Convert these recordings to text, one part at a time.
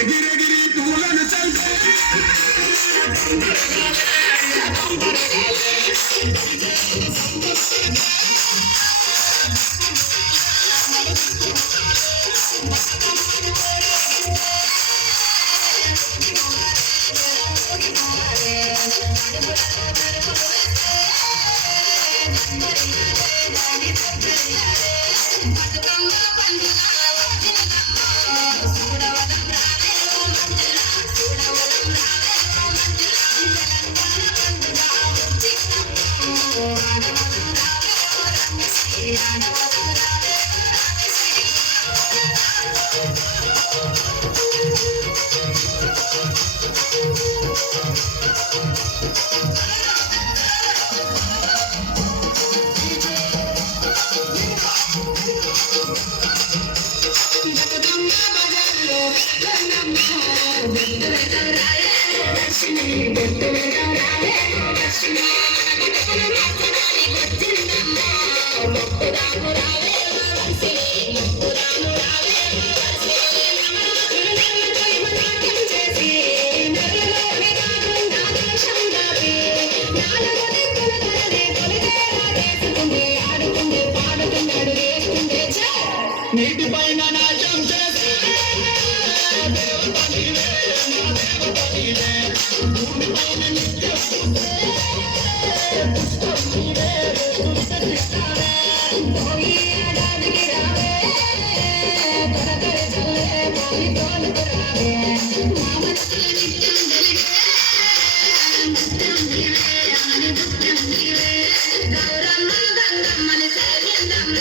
ఎగిరెగిరి పూలను చల్పే నీటి పైన నాట్యం చేసే దేవత నీవే, నా దేవత నీవే. భూమి పైన నిత్యం పుష్పం నీవే, పుష్పరిస్తావే. భోగి ఏడాదికి రావే, తొలకరి చల్లే భోగి తోలుకు రావే. మా మనసులో నిత్యం వెలిగే, నిత్యం నీవే, ఆని నిత్యం నీవే. గౌరమ్మ గంగమ్మని సేవ్యందమ్మ,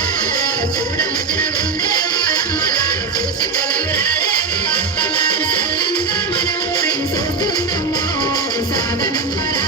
చూడముచ్చిన గుండె మాయమ్మలా చూసి పొలమురాలే అత్తలా. సల్లంగా మన ఊరిని చూస్తుందమ్మో, సాగనమ్మరా